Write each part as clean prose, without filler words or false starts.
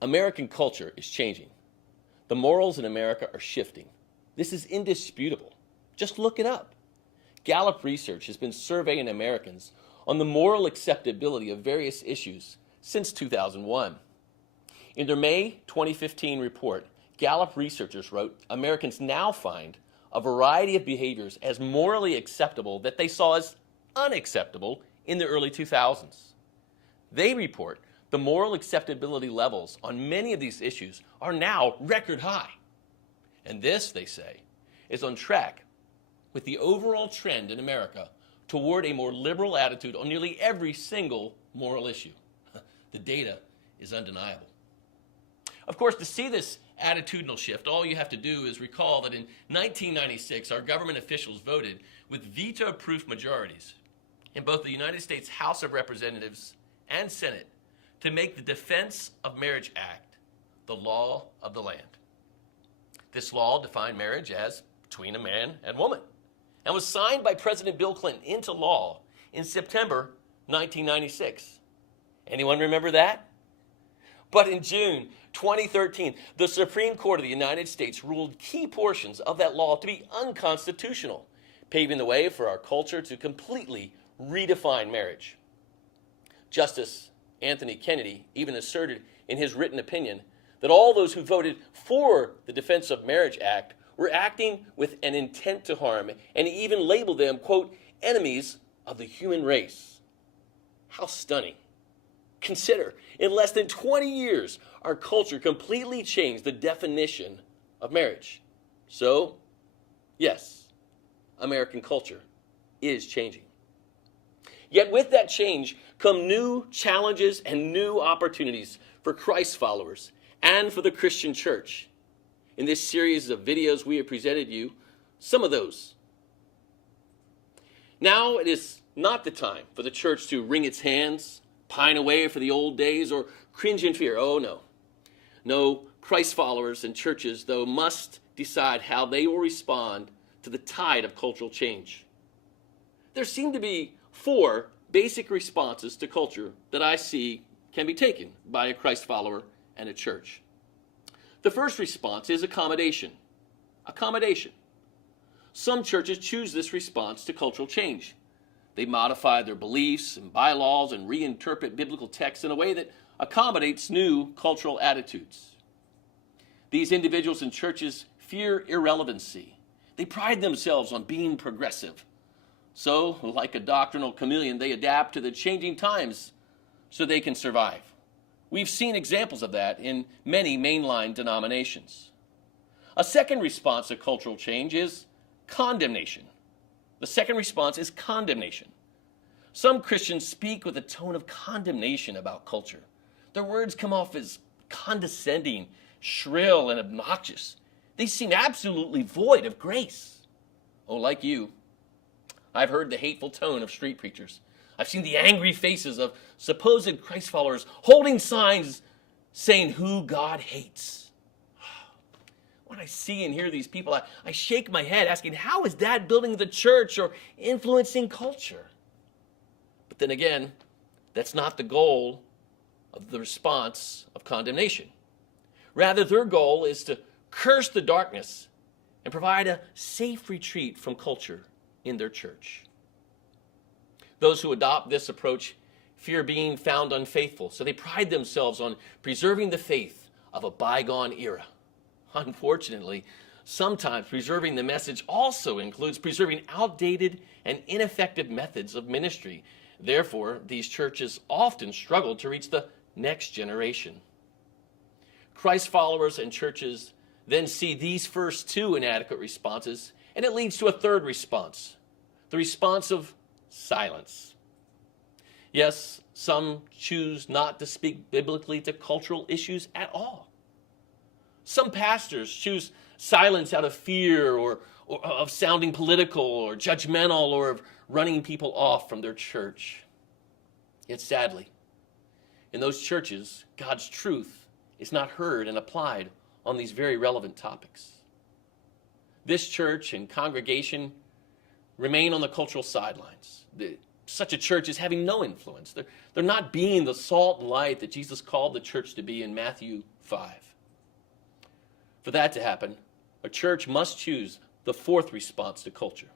American culture is changing. The morals in America are shifting. This is indisputable. Just look it up. Gallup Research has been surveying Americans on the moral acceptability of various issues since 2001. In their May 2015 report, Gallup researchers wrote Americans now find a variety of behaviors as morally acceptable that they saw as unacceptable in the early 2000s. They report the moral acceptability levels on many of these issues are now record high. And this, they say, is on track with the overall trend in America toward a more liberal attitude on nearly every single moral issue. The data is undeniable. Of course, to see this attitudinal shift, all you have to do is recall that in 1996, our government officials voted with veto-proof majorities in both the United States House of Representatives and Senate to make the Defense of Marriage Act the law of the land. This law defined marriage as between a man and woman and was signed by President Bill Clinton into law in September 1996. Anyone remember that? But in June 2013, the Supreme Court of the United States ruled key portions of that law to be unconstitutional, paving the way for our culture to completely redefine marriage. Justice Anthony Kennedy even asserted in his written opinion that all those who voted for the Defense of Marriage Act were acting with an intent to harm, and he even labeled them, quote, enemies of the human race. How stunning. Consider, in less than 20 years, our culture completely changed the definition of marriage. So, yes, American culture is changing. Yet with that change come new challenges and new opportunities for Christ followers and for the Christian church. In this series of videos, we have presented you some of those. Now it is not the time for the church to wring its hands, pine away for the old days, or cringe in fear. Oh, no. No, Christ followers and churches, though, must decide how they will respond to the tide of cultural change. There seem to be 4 basic responses to culture that I see can be taken by a Christ follower and a church. The first response is accommodation. Accommodation. Some churches choose this response to cultural change. They modify their beliefs and bylaws and reinterpret biblical texts in a way that accommodates new cultural attitudes. These individuals and churches fear irrelevancy. They pride themselves on being progressive. So, like a doctrinal chameleon, they adapt to the changing times so they can survive. We've seen examples of that in many mainline denominations. A second response to cultural change is condemnation. The second response is condemnation. Some Christians speak with a tone of condemnation about culture. Their words come off as condescending, shrill, and obnoxious. They seem absolutely void of grace. Oh, like you, I've heard the hateful tone of street preachers. I've seen the angry faces of supposed Christ followers holding signs saying who God hates. When I see and hear these people, I shake my head asking, how is that building the church or influencing culture? But then again, that's not the goal of the response of condemnation. Rather, their goal is to curse the darkness and provide a safe retreat from culture in their church. Those who adopt this approach fear being found unfaithful, so they pride themselves on preserving the faith of a bygone era. Unfortunately, sometimes preserving the message also includes preserving outdated and ineffective methods of ministry. Therefore, these churches often struggle to reach the next generation. Christ followers and churches then see these first 2 inadequate responses, and it leads to a third response, the response of silence. Yes, some choose not to speak biblically to cultural issues at all. Some pastors choose silence out of fear or of sounding political or judgmental or of running people off from their church. Yet sadly, in those churches, God's truth is not heard and applied on these very relevant topics. This church and congregation remain on the cultural sidelines. Such a church is having no influence. They're not being the salt and light that Jesus called the church to be in Matthew 5. For that to happen, a church must choose the fourth response to culture.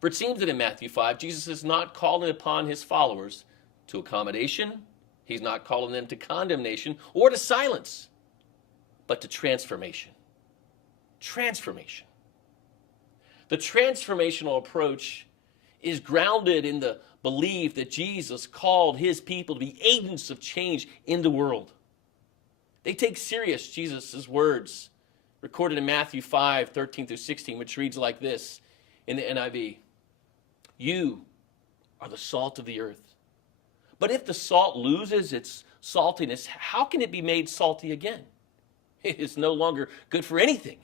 For it seems that in Matthew 5, Jesus is not calling upon his followers to accommodation. He's not calling them to condemnation or to silence, but to transformation. Transformation. The transformational approach is grounded in the belief that Jesus called his people to be agents of change in the world. They take serious Jesus' words recorded in Matthew 5, 13 through 16, which reads like this in the NIV. You are the salt of the earth. But if the salt loses its saltiness, how can it be made salty again? It is no longer good for anything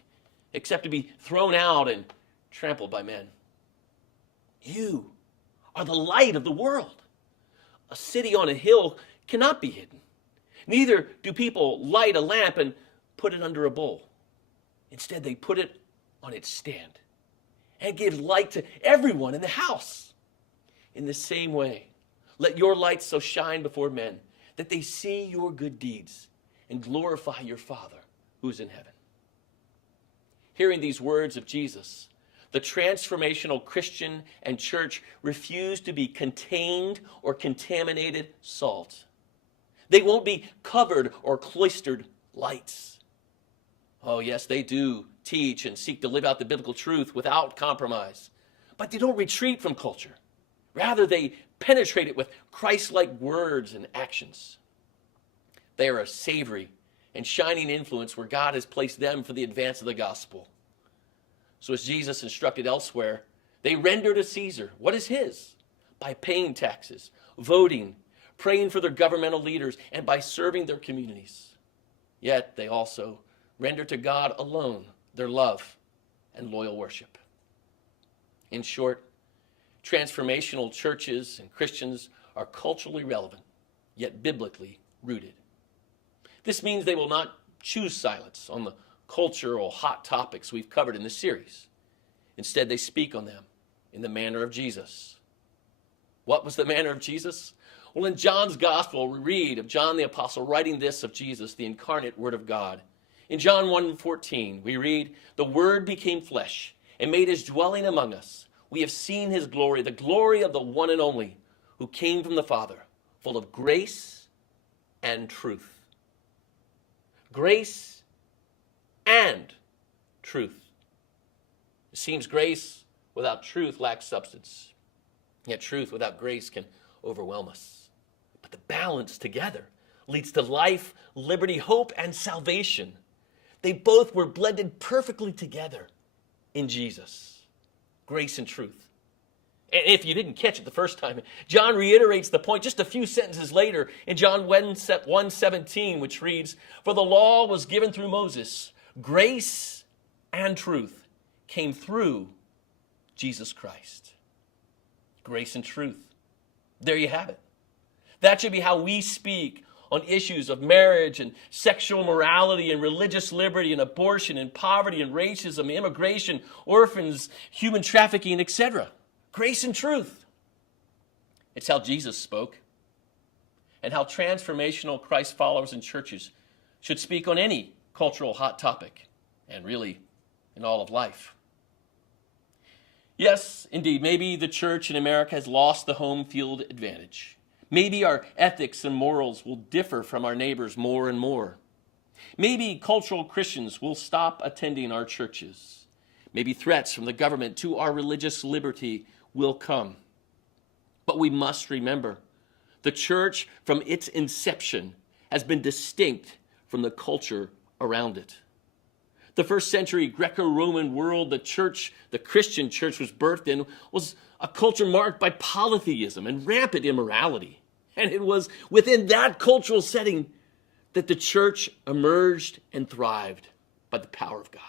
except to be thrown out and trampled by men. You are the light of the world. A city on a hill cannot be hidden. Neither do people light a lamp and put it under a bowl. Instead, they put it on its stand and give light to everyone in the house. In the same way, let your light so shine before men that they see your good deeds and glorify your Father who is in heaven. Hearing these words of Jesus, the transformational Christian and church refuse to be contained or contaminated salt. They won't be covered or cloistered lights. Oh, yes, they do teach and seek to live out the biblical truth without compromise. But they don't retreat from culture. Rather, they penetrate it with Christ-like words and actions. They are a savory and shining influence where God has placed them for the advance of the gospel. So as Jesus instructed elsewhere, they render to Caesar what is his by paying taxes, voting, praying for their governmental leaders, and by serving their communities. Yet they also render to God alone their love and loyal worship. In short, transformational churches and Christians are culturally relevant, yet biblically rooted. This means they will not choose silence on the cultural hot topics we've covered in this series. Instead, they speak on them in the manner of Jesus. What was the manner of Jesus? Well, in John's gospel, we read of John the Apostle writing this of Jesus, the incarnate Word of God. In John 1:14, we read, "The Word became flesh and made his dwelling among us. We have seen his glory, the glory of the one and only, who came from the Father, full of grace and truth." Grace and truth. It seems grace without truth lacks substance. Yet truth without grace can overwhelm us. But the balance together leads to life, liberty, hope, and salvation. They both were blended perfectly together in Jesus. Grace and truth. And if you didn't catch it the first time, John reiterates the point just a few sentences later in John 1:17, which reads, "For the law was given through Moses. Grace and truth came through Jesus Christ." Grace and truth. There you have it. That should be how we speak on issues of marriage and sexual morality and religious liberty and abortion and poverty and racism, immigration, orphans, human trafficking, etc. Grace and truth. It's how Jesus spoke and how transformational Christ followers and churches should speak on any cultural hot topic and really in all of life. Yes, indeed, maybe the church in America has lost the home field advantage. Maybe our ethics and morals will differ from our neighbors more and more. Maybe cultural Christians will stop attending our churches. Maybe threats from the government to our religious liberty will come. But we must remember, the church from its inception has been distinct from the culture around it. The first century Greco-Roman world, the Christian church was birthed in, was a culture marked by polytheism and rampant immorality. And it was within that cultural setting that the church emerged and thrived by the power of God.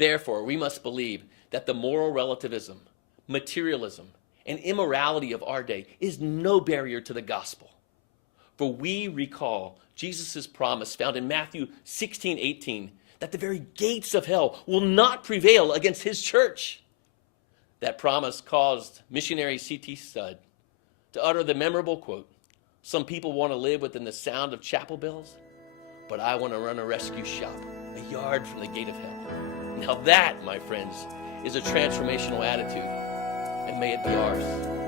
Therefore, we must believe that the moral relativism, materialism, and immorality of our day is no barrier to the gospel. For we recall Jesus' promise found in Matthew 16:18 that the very gates of hell will not prevail against his church. That promise caused missionary C.T. Studd to utter the memorable quote, "Some people want to live within the sound of chapel bells, but I want to run a rescue shop a yard from the gate of hell." Now that, my friends, is a transformational attitude, and may it be ours.